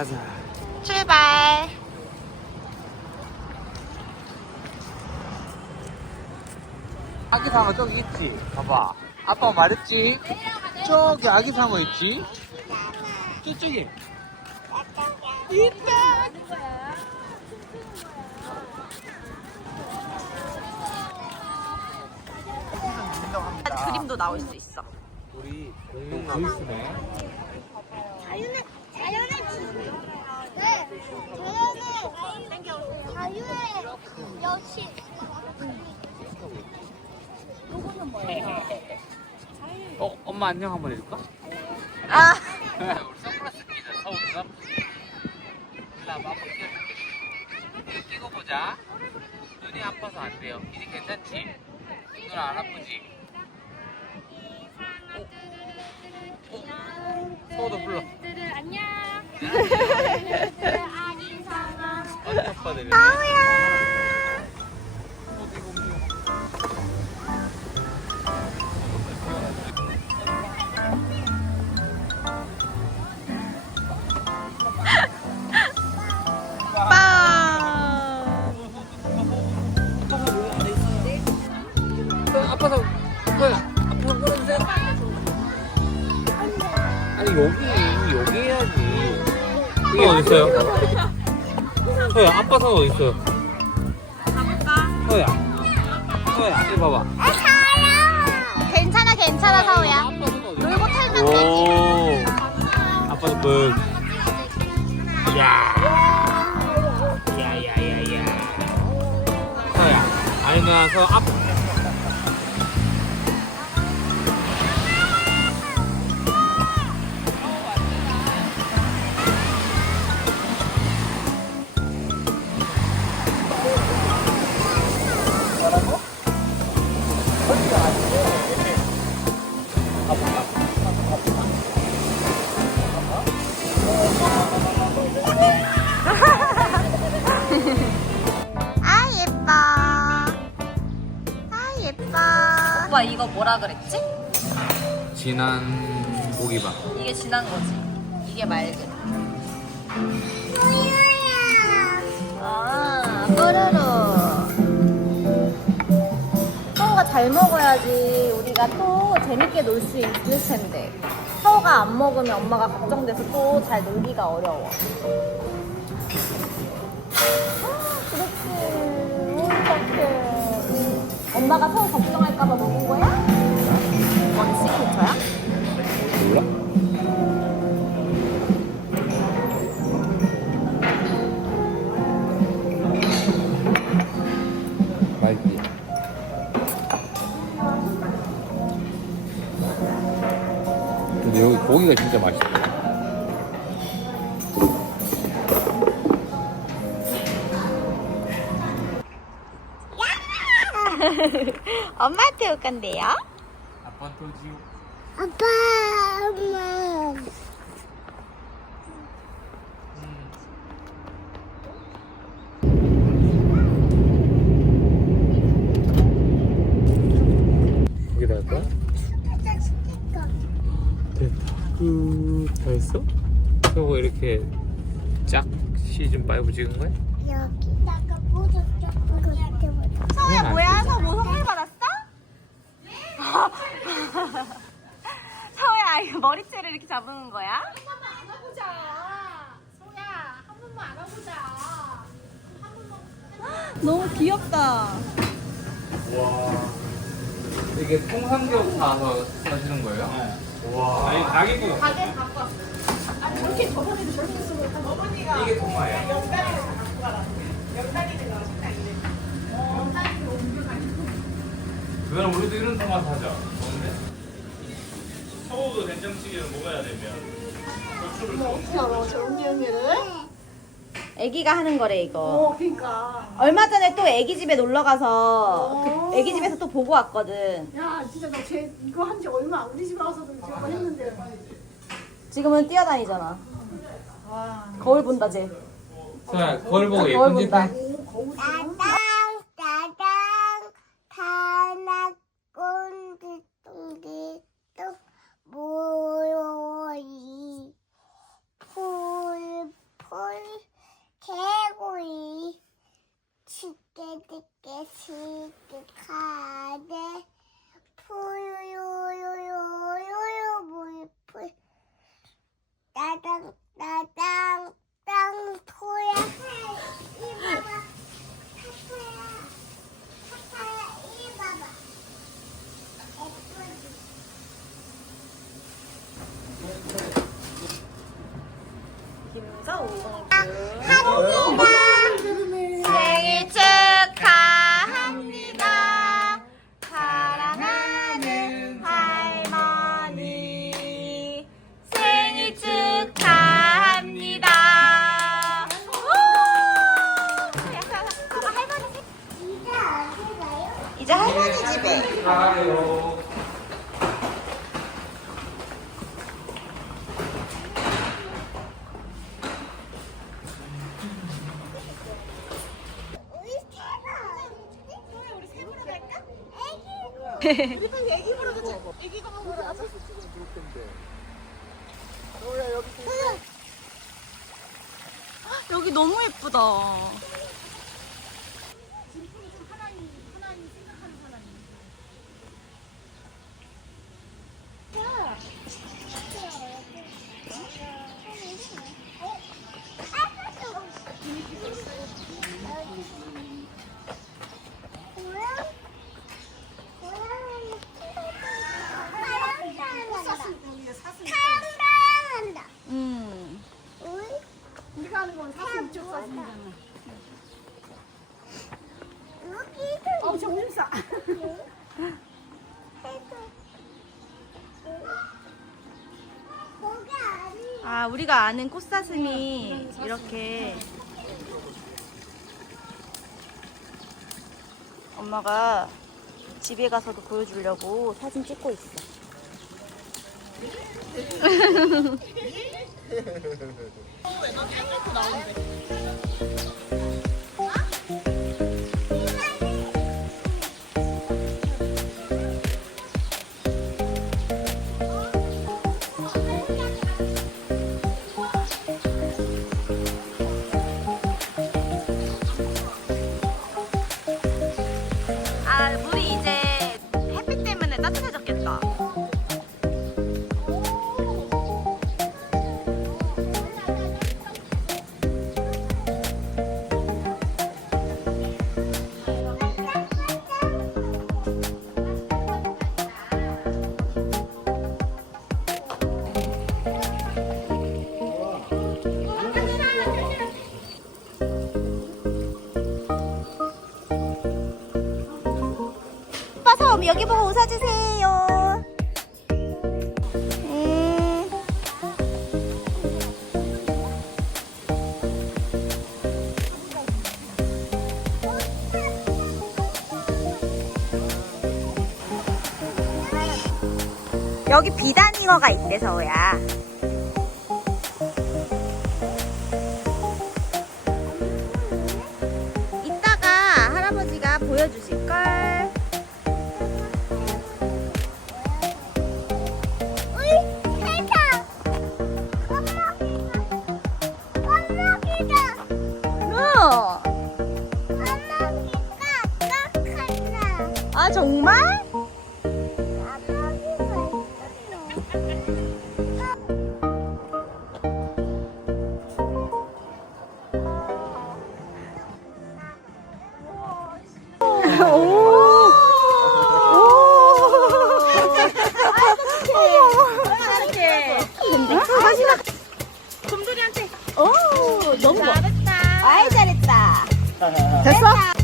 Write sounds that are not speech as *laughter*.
가자. 출발. 아기 상어 저기 있지? 봐봐. 아빠 말했지? 저기 아기 상어 있지? 저쪽에. 있다. 그림도 나올 수 있어. 우리 공룡 보이스네. 자유는 네 자유는 자유의 여신 어, 엄마 안녕 한번 해줄까? 아, 우리 선글라스 끼자. 서울 선글라스. 일로 와봐, 한번 끼워줄게. 이거 끼고 보자. 눈이 아파서 안 돼요. 이제 괜찮지? 눈 안 아프지? 어? 어? 서우도 불러. 안녕 *laughs* 빵. 아빠도 아빠 아빠 끌어주세요. 아니 여기 여기 해야지. 이게 어디 있어요? 서야 아빠 선 어디 있어요? 가볼까? 서야 서야 이리 봐봐. 괜찮아, 괜찮아, 사오야. 아빠 선 어디? 놀고 털면 되지. 오 아빠도 ปึ๊. 야. 야야야야. 서야 아니 누나 서 앞. 아, 뭐라 그랬지? 진한 고기밥. 이게 진한 거지. 이게 맑은. 아, 뽀로로. 서우가 잘 먹어야지 우리가 또 재밌게 놀 수 있을 텐데. 서우가 안 먹으면 엄마가 걱정돼서 또 잘 놀기가 어려워. 아, 그렇지. 어떡해. 엄마가 서우 걱정 고기가 진짜 맛있다. *laughs* 엄마한테 올 건데요? 아빠 또 지우. 아빠 엄마 거기다 할까? 됐다. 끝다 했어? 저거 이렇게 짝 시즌 5 찍은 거야? 여기다가 서우야 안 뭐야? 서우 뭐 선물 받았어? *laughs* 서우야 이거 머리채를 이렇게 잡은 거야? 너무 귀엽다. 와. 이게 통삼겹 사서 사시는 거예요? 네. 와. 아니 가게고. 가게 갖고 왔어요. 아 저렇게 저번에도 저렇게 쓰고 어머니가 이게 통화예요. 영단이를 갖고 가라. 영단이를 넣어 식당인데. 그거는 우리도 이런 통화 사자. 좋은데? 서우도 된장찌개를 먹어야 되면 고추를 좀 어떻게 알아? 저런 게임을? 애기가 하는 거래 이거. 어, 그니까. 얼마 전에 또 애기 집에 놀러 가서 어. 그 애기 집에서 또 보고 왔거든. 야, 진짜 나 쟤 이거 한 지 얼마, 우리 집에 와서도 저거 했는데. 지금은 뛰어다니잖아. 와. 거울 본다 쟤. 자, 거울 보고 거울 예쁜 짓 본다. 해. 거울 좀. 나 땅, 땅, 토야, 해. 이 봐봐. 파파야. 파파야, 이 봐봐. 김서 오성준. 하루가 이제 할머니 집에. 가요. 우리? 애기. 우리 빨리 애기 보러도 자. 애기 가만 보러 가자. 여기 너무 예쁘다. 음. 우리 우리가 하는 건 사슴 이쪽 사슴이잖아. 여기도 어, 저 울사. 거기 우리가 아는 꽃사슴이 이렇게 엄마가 집에 가서도 보여주려고 사진 찍고 있어. 아, *laughs* 섬 여기 보고 웃어주세요. 음. 여기 비단잉어가 있대 서우야. 再说。